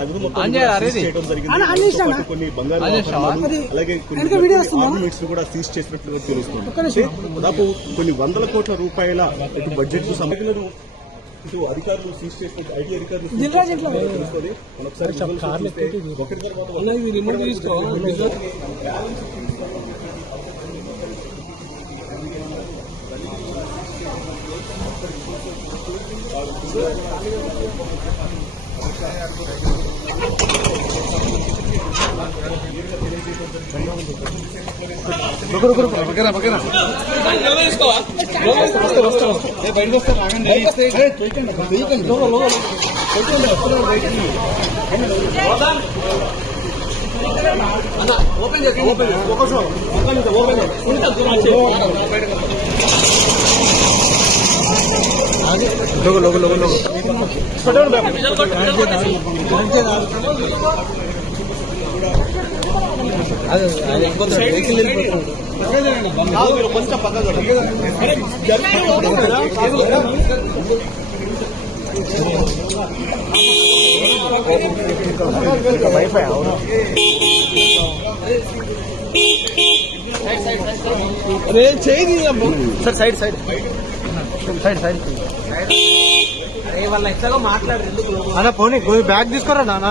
నగదు మొత్తం చేయడం జరిగింది కొన్ని అలాగే దాదాపు కొన్ని వందల కోట్ల రూపాయల బడ్జెట్ అధికారులు సీజ్ ఐటీ అధికారులు ఒకటి తర్వాత रुको रुको रुको वगैरह वगैरह వస్తే వస్తే వస్తే బయటకు వస్తే రాగండి వెహికల్ లోగో లోగో ఓపెన్ చేసి ఓపెన్ ఒకసారి ఓపెన్ ఓపెన్ లోగో లోగో లోగో లోగో పెట్టండి కొంచెం పక్కన వైఫై అవును అరే sir side side side side అరే వాళ్ళ ఎట్లాగో మాట్లాడరు ఎందుకు అన్న పోనీ బ్యాగ్ తీసుకోరా నాన్న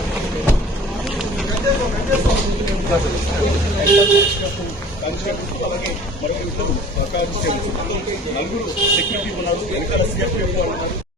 అలాగే మరొక ఇద్దరు నలుగురు సెక్యూరిటీ ఉన్నారు వెనకాల సిఆర్పీ ఉన్నారు